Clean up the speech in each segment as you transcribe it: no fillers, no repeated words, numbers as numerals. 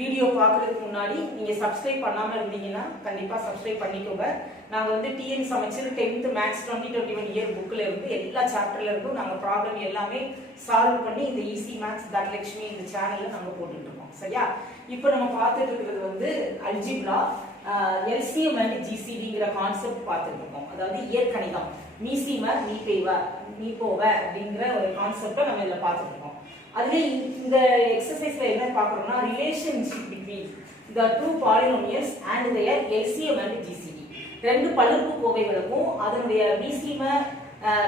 Video பார்க்கறதுக்கு முன்னாடி நீங்க சப்ஸ்கிரைப் பண்ணாம இருந்தீங்கன்னா கண்டிப்பா சப்ஸ்கிரைப் பண்ணிக்கோங்க. நாங்க வந்து டிஎன் சமச்சீர் 10th மேத்ஸ் 2021 இயர் புக்ல இருந்து எல்லா சாப்டர்ல இருந்தும் நாங்க ப்ராப்ளம் எல்லாமே சால்வ் பண்ணி இந்த ஈஸி மேத்ஸ் தனலட்சுமி இந்த சேனல்ல நாங்க போட்டுட்டு இருக்கோம். சரியா? இப்போ நம்ம பார்த்துட்டு இருக்கிறது வந்து அல்ஜிப்ரா எல்சிஎம் அண்ட் ஜிசிடிங்கிற கான்செப்ட் பார்த்துட்டு இருக்கோம். அதாவது இயற்கணிதம் மீசிம மீபோவ அப்படிங்கிற ஒரு கான்செப்டை நம்ம இதுல பார்த்துட்டு இருக்கோம். அதுல இந்த எக்ஸசைஸ்ல என்ன பார்க்கறோம்னா relationship between the two polynomials and their LCM and GCD. ரெண்டு பல்லுறுப்புக்கோவைகளுக்கும் அதனுடைய மீசிம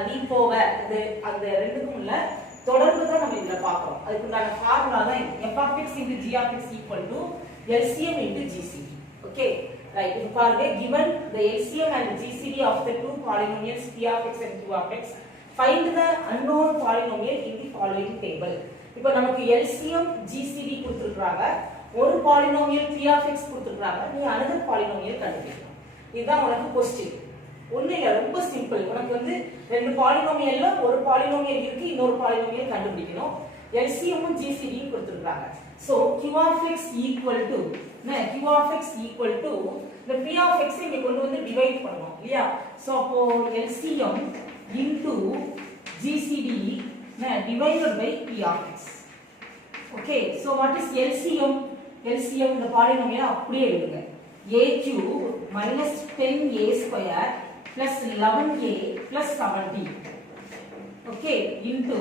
மீபோவ அந்த ரெண்டுக்கும் உள்ள தொடர்பு தான் நம்ம இதுல பார்க்கறோம். அதுக்கு உண்டான ஃபார்முலா தான் f(x) * g(x) = LCM * GCD. Okay, right. இப்போ பாருங்க, given the LCM and GCD of the two polynomials p(x) and q(x), find the unknown polynomial in the following table. இப்போ நமக்கு LCM GCD கொடுத்திருக்காங்க, ஒரு பாலினோமியல் p(x) கொடுத்திருக்காங்க, நீ another polynomial கண்டுபிடிக்கணும். இதுதான் உனக்கு क्वेश्चन. ஒண்ணு இல்ல, ரொம்ப சிம்பிள். உனக்கு வந்து ரெண்டு பாலினோமியல்ல ஒரு பாலினோமியல் இருக்கு, இன்னொரு பாலினோமியல் கண்டுபிடிக்கணும். LCM உம் GCD யும் கொடுத்திருக்காங்க. So q(x) = இந்த p(x) இங்க கொண்டு வந்து டிவைட் பண்ணனும் இல்லையா? சோ அப்போ LCM into GCD divided by p(x). Okay, so what is LCM? LCM இந்த பாலினோமியல் அப்படியே எழுதுங்க. a³ - 10a² plus 11a plus 70. Okay, into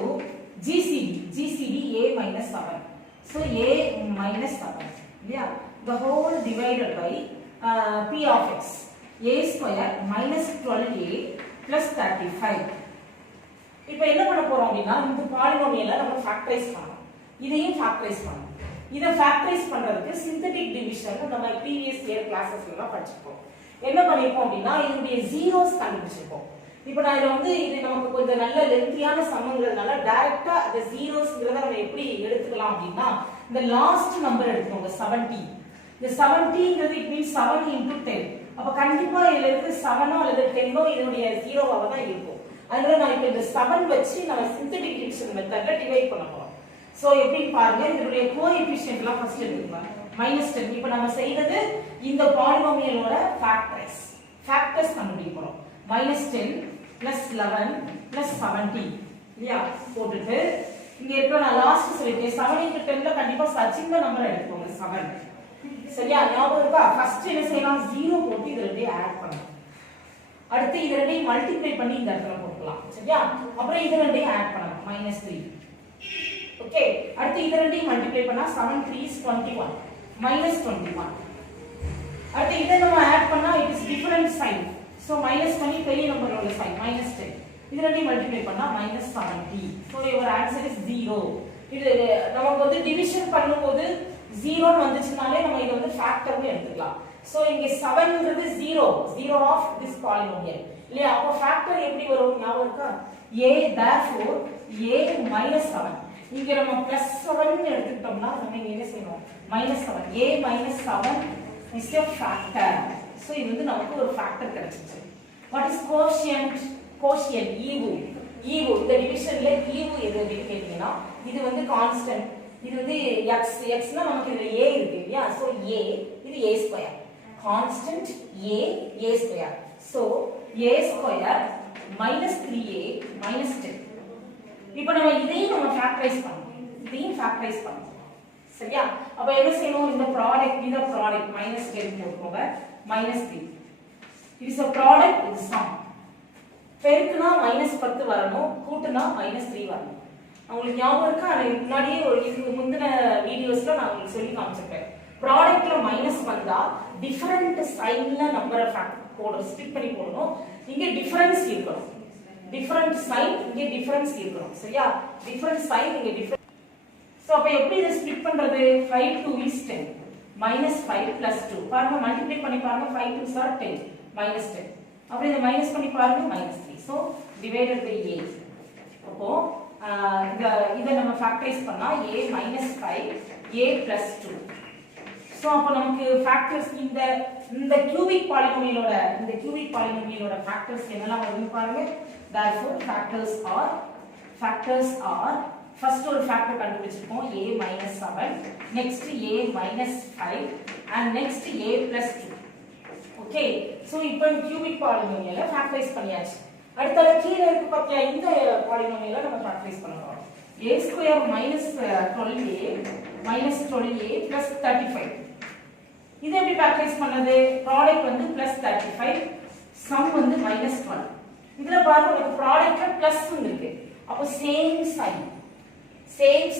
GCD a minus 7. So a minus 7. Yeah, the whole divided by p(x). a² minus 12a plus 35. இப்போ என்ன பண்ண போறோம் அப்படினா, இந்த பாலினோமியலை நம்ம ஃபேக்டரைஸ் பண்ணனும். இதையும் ஃபேக்டரைஸ் பண்ணனும். இத ஃபேக்டரைஸ் பண்றதுக்கு சிந்தெடிக் டிவிஷன் நம்ம ப்ரீவியஸ் இயர் கிளாसेसல எல்லாம் படிச்சிருப்போம். என்ன பண்ணிருப்போம் அப்படினா, இதனுடைய ஜீரோஸ் கண்டுபிடிச்சிருப்போம். இப்போ நான் இத வந்து இது நமக்கு கொஞ்சம் நல்ல லென்த்தியான சம்ங்கிறதுனால டைரக்ட்டா அந்த ஜீரோஸ்ங்கறத நம்ம எப்படி எடுத்துக்கலாம் அப்படினா, இந்த லாஸ்ட் நம்பர் எடுத்துக்கோங்க 70. இந்த 70ங்கிறது இட் மீன்ஸ் 7 into 10. அப்ப கண்டிப்பா இதுல இருக்கு 7 அல்லது 10 இதனுடைய ஜீரோவா தான் இருக்கும். அதனால நான் இப்போ இந்த 7 வச்சு நம்ம சிந்தெடிக் டிவிஷன் மெத்தட்ல டிவைட் பண்ண போறோம். சோ எப்படி பாருங்க, இதனுடைய கோஎஃபிஷியன்ட்லாம் ஃபர்ஸ்ட் எடுத்துக்கலாம். -10. இப்போ நம்ம செய்தது இந்த பாலினோமியலோட ஃபேக்டர்ஸ் கண்டுபிடிக்க போறோம். -10 + 11 + 70 இல்லையா? போட்டுட்டு இங்க இருக்க நான் லாஸ்ட் சொல்லிட்டேன் 7 into 10ல கண்டிப்பா சின்ன நம்பர் எடுத்துக்கோங்க 7. சரியா? ஞாபகம் இருக்கா? ஃபர்ஸ்ட் என்ன செய்யலாம், 0 போட்டு இத ரெண்டையும் ஆட் பண்ணணும். அடுத்து இத ரெண்டையும் மல்டிப்ளை பண்ணி இந்த இடத்துல போடலாம். சரியா? அப்புறம் இத ரெண்டையும் ஆட் பண்ணலாம் -3. ஓகே, அடுத்து இத ரெண்டையும் மல்டிப்ளை பண்ணா 7 3 is 21 -21. அடுத்து இத நம்ம ஆட் பண்ணா it is different sign. So -20 பெரிய நம்பரோட சைன் -10. இத ரெண்டையும் மல்டிப்ளை பண்ணா -70. So your answer is 0. இது நமக்கு வந்து டிவிஷன் பண்ணும்போது 0 ன்னு வந்துச்சுனாலே நம்ம இத வந்து ஃபேக்டர்னு எடுத்துக்கலாம். So இங்க 7ங்கிறது 0 of this polynomial இல்லையா? அப்ப ஃபேக்டர் எப்படி வரும் ஞாபகம் இருக்கா? a therefore a minus 7. இங்க நம்ம +7 ன்னு எடுத்துட்டோம்னா நம்ம இங்க என்ன செய்யணும், -7. a minus 7 is a factor. So இது வந்து நமக்கு ஒரு ஃபேக்டர் கிடைச்சிருச்சு. What is quotient? Quotient ஈவு இந்த டிவிஷன்ல ஈவு எது அப்படின்னு கேட்டீங்கன்னா, இது வந்து கான்ஸ்டன்ட். இது வந்து x னா நமக்கு இதுல a இருக்கு இல்லையா? சோ a இது a². Constant a². So a² minus 3a minus 10. இப்போ நம்ம இதையும் நம்ம ஃபேக்டரைஸ் பண்ணணும். சரியா? அப்ப என்ன செய்யணும், இந்த ப்ராடக்ட் -10 போட்டுக்கோங்க -3. it is a product with sum. பெருக்குனா -10 வரணும், கூட்டுனா -3 வரணும். உங்களுக்கு ஞாபகம் இருக்கா? நான் முன்னாடியே இதுக்கு முந்தின வீடியோஸ்ல நான் உங்களுக்கு சொல்லி காமிச்சிருப்பேன். ப்ராடக்ட்ல மைனஸ் வந்தா டிஃபரண்ட் சைன்ல நம்பரை போடணும், ஸ்ப்ளிட் பண்ணி போடணும். இங்க டிஃபரன்ஸ் இருக்கணும், டிஃபரண்ட் சைன் இங்க டிஃபரன்ஸ் இருக்கணும். சரியா? டிஃபரண்ட் சைன் இங்க டிஃபரன்ஸ். சோ அப்ப எப்படி இத ஸ்ப்ளிட் பண்றது? 5 2 is 10 -5 + 2. பாருங்க, மல்டிப்ளை பண்ணி பாருங்க. 5 2s are 10 -10. அப்படியே இத மைனஸ் பண்ணி பாருங்க -3. So divided by a. அப்போ இத நம்ம ஃபேக்டரைஸ் பண்ணா a - 5 a + 2. சோ அப்ப நமக்கு ஃபேக்டர்ஸ் இந்த கியூபிக் பாலினோமியலோட ஃபேக்டர்ஸ் என்னலாம் வருதுன்னு பாருங்க. therefore factors are ஃபர்ஸ்ட் ஒரு ஃபேக்டர் கண்டுபிடிச்சிருக்கோம் a minus 7, next a minus 5 and next a plus 2. Okay, so இப்போ கியூபிக் பாலினோமியலை ஃபேக்டரைஸ் பண்ணியாச்சு. அடுத்து கீழ இருக்கு பாத்தியா, இந்த பாலினோமியலை நம்ம ஃபேக்டரைஸ் பண்ண போறோம். a square minus 12a minus 12a plus 35. இதை எப்படி ஃபேக்டரைஸ் பண்ணது? ப்ராடக்ட் வந்து plus 35, சம் வந்து minus 12. இதுல பாருங்க உங்களுக்கு ப்ராடக்ட்ல பிளஸ் இருக்கு. அப்ப சேம்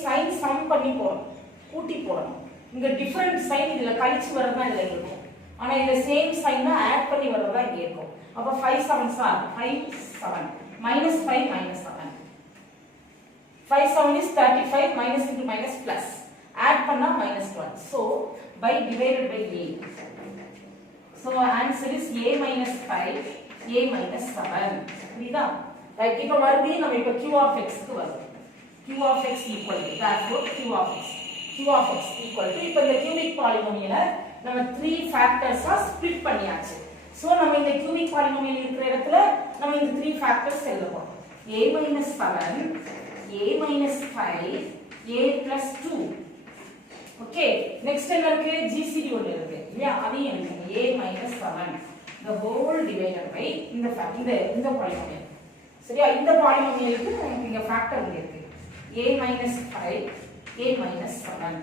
சைன் சம் பண்ணி போறோம், கூட்டி போறோம். இங்க டிஃபரண்ட் சைன் இதுல கழிச்சு வரதா இதுல இருக்கும். ஆனா இதுல சேம் சைன் தான் ஆட் பண்ணி வரதா இங்க இருக்கும். அப்ப 5 7s are 5 7 minus 5 minus 7. 5 7 is 35, minus into minus plus. Add பண்ணா minus 1. So by divided by a. So answer is a minus 5, a minus 7. புரியுதா? ரைட், இப்போ மறுபடியும் நம்ம இப்போ q of x க்கு வரோம். q of x equal to, therefore q of x equal to, இப்போ இந்த கியூபிக் பாலினோமியலை நம்ம 3 ஃபேக்டர்ஸா ஸ்ப்ளிட் பண்ணியாச்சு. சோ நம்ம இந்த கியூபிக் பாலினோமியல் இருக்கிற இடத்துல நம்ம இந்த 3 ஃபேக்டர்ஸ் எழுத போறோம். a minus 7, a minus 5, a plus 2. Okay, next என்ன இருக்கு? GCD ஒன்னு இருக்கு இல்லையா? அதையும் எழுதுங்க. a minus 7 the whole divided by இந்த பாலினோமியல். சரியா? இந்த பாலினோமியலுக்கு நமக்கு இங்க ஃபேக்டர் இருக்கு. a minus 5, a minus 7.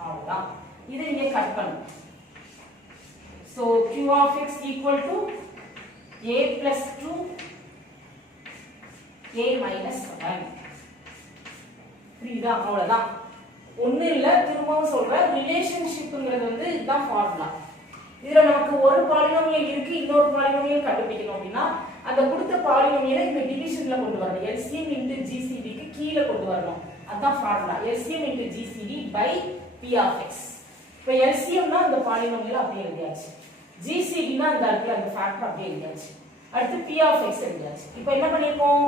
அவ்வளவுதான். இதை நீங்க கட் பண்ணுங்க. So q of x equal to a plus 2, a minus 7. புரியுதா? அவ்வளவுதான். ஒண்ணு இல்ல, திரும்பவும் சொல்றேன், ரிலேஷன்ஷிப்ங்கிறது வந்து இதுதான் ஃபார்முலா. இதுல நமக்கு ஒரு பாலினோமியல் இருக்கு, இன்னொரு பாலினோமியல் கண்டுபிடிக்கணும் அப்படின்னா அந்த கொடுத்த பாலினோமியலை இந்த டிவிஷன்ல கொண்டு வரணும். LCM into GCD க்கு கீழ கொண்டு வரணும். அதான் formula. LCM into GCD by P of x. இப்போ LCM னா இந்த பாலினோமியலை அப்படியே எழுதியாச்சு. GCD னா இந்த இடத்துல அந்த ஃபேக்டர் அப்படியே எழுதியாச்சு. அடுத்து P of x எழுதியாச்சு. இப்போ என்ன பண்ணிருக்கோம்?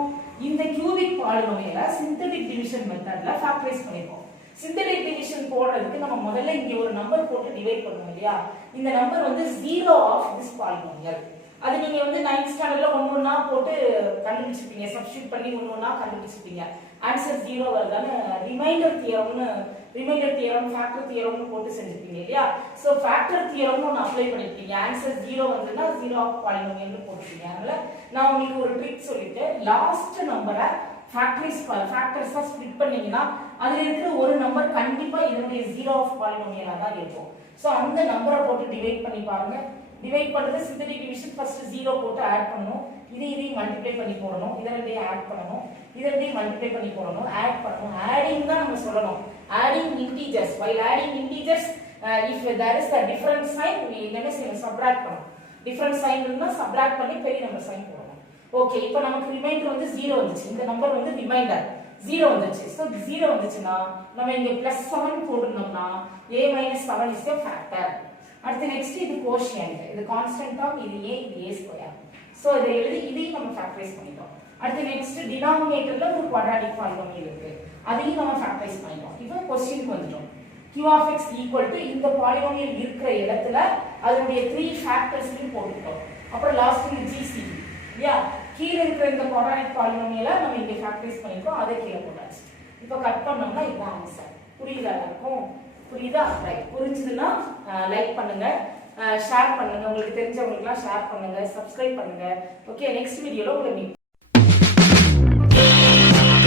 இந்த கியூபிக் பாலினோமியலை சிந்தெடிக் டிவிஷன் மெத்தட்ல ஃபேக்டரைஸ் பண்ணிருக்கோம். சிந்தெடிக் டிவிஷன் போடுறதுக்கு நம்ம முதல்ல இங்க ஒரு நம்பர் போட்டு டிவைட் பண்ணுவோம் இல்லையா? இந்த நம்பர் வந்து 0 ஆஃப் திஸ் பாலினோமியல். அது நீங்க வந்து 9th ஸ்டாண்டர்ட்ல ஒவ்வொண்ணா போட்டு கண்டுபிடிச்சிருப்பீங்க, சப்ஸ்டிட்யூட் பண்ணி ஒவ்வொண்ணா கண்டுபிடிச்சிருப்பீங்க. ஆன்சர் 0 வருதான்னு ரிமைண்டர் தியரம் ஃபேக்டர் தியரம்னு போட்டு செஞ்சிருப்பீங்க இல்லையா? சோ ஃபேக்டர் தியரம்னு ஒன்னு அப்ளை பண்ணிருப்பீங்க. ஆன்சர் 0 வந்ததுன்னா 0 ஆஃப் பாலினோமியல்னு போட்டுருப்பீங்க. அதனால நான் உங்களுக்கு ஒரு ட்ரிக் சொல்லிட்டு லாஸ்ட் நம்பரை ஃபேக்டர்ஸா ஸ்ப்ளிட் பண்ணீங்கன்னா அதுல இருக்கிற ஒரு நம்பர் கண்டிப்பா இதனுடைய 0 ஆஃப் பாலினோமியலா தான் இருக்கும். சோ அந்த நம்பரை போட்டு டிவைட் பண்ணி பாருங்க. டிவைட் பண்றது சிந்தெடிக் டிவிஷன், ஃபர்ஸ்ட் 0 போட்டு ஆட் பண்ணனும். இதையும் மல்டிப்ளை பண்ணி போடணும். இத ரெண்டையும் ஆட் பண்ணனும். இத ரெண்டையும் மல்டிப்ளை பண்ணி போடணும். ஆட் பண்ணனும். ஆடிங் தான் நம்ம சொல்லணும். Adding integers. while adding integers if there is a different sign we என்ன செய்யணும்? சப்ட்ராக்ட் பண்ணணும். டிஃபரண்ட் சைன் இருந்தா சப்ட்ராக்ட் பண்ணி பெரிய நம்பர் சைன் போடணும். ஓகே, இப்போ நமக்கு ரிமைண்டர் வந்து 0 வந்துச்சு. இந்த நம்பர் வந்து ரிமைண்டர் 0 வந்துச்சு. சோ 0 வந்துச்சுனா நம்ம இங்க +7 போடுறோம்னா a - 7 is a factor. அடுத்து நெக்ஸ்ட் இது கோஷியன்ட், இது கான்ஸ்டன்ட் டேர்ம், இது a, இது a ஸ்கொயர். சோ இதை எழுதி இதையும் நம்ம ஃபேக்டரைஸ் பண்ணிட்டோம். அடுத்து நெக்ஸ்ட் டினாமினேட்டர்ல ஒரு குவாட்ராட்டிக் பாலினோமியல் இருக்கு, அதையும் நம்ம ஃபேக்டரைஸ் பண்ணிட்டோம். இப்போ क्वेश्चनக்கு வந்துட்டோம். q of x equal to இந்த பாலினோமியல் இருக்கிற இடத்துல அதனுடைய 3 ஃபேக்டர்ஸ்லையும் போட்டுட்டோம். அப்புறம் லாஸ்ட் இந்த GCD இல்லையா? கீழ இருக்கிற இந்த குவாட்ராட்டிக் பாலினோமியலை நம்ம இங்க ஃபேக்டரைஸ் பண்ணிட்டோம், அதை கீழ போட்டாச்சு. இப்போ கட் பண்ணோம்னா இதுதான் ஆன்சர். புரியுதா எல்லாருக்கும்? புரியுதா? ரைட். புரிஞ்சதுன்னா லைக் பண்ணுங்க, ஷேர் பண்ணுங்க, உங்களுக்கு தெரிஞ்சவங்களுக்குலாம் ஷேர் பண்ணுங்க, சப்ஸ்கிரைப் பண்ணுங்க. ஓகே, நெக்ஸ்ட் வீடியோல உங்களை